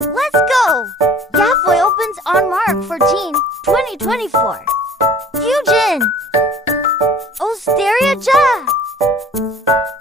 Let's go! GAFOY opens on mark 14, 2024. Fusion! Osteria Ja!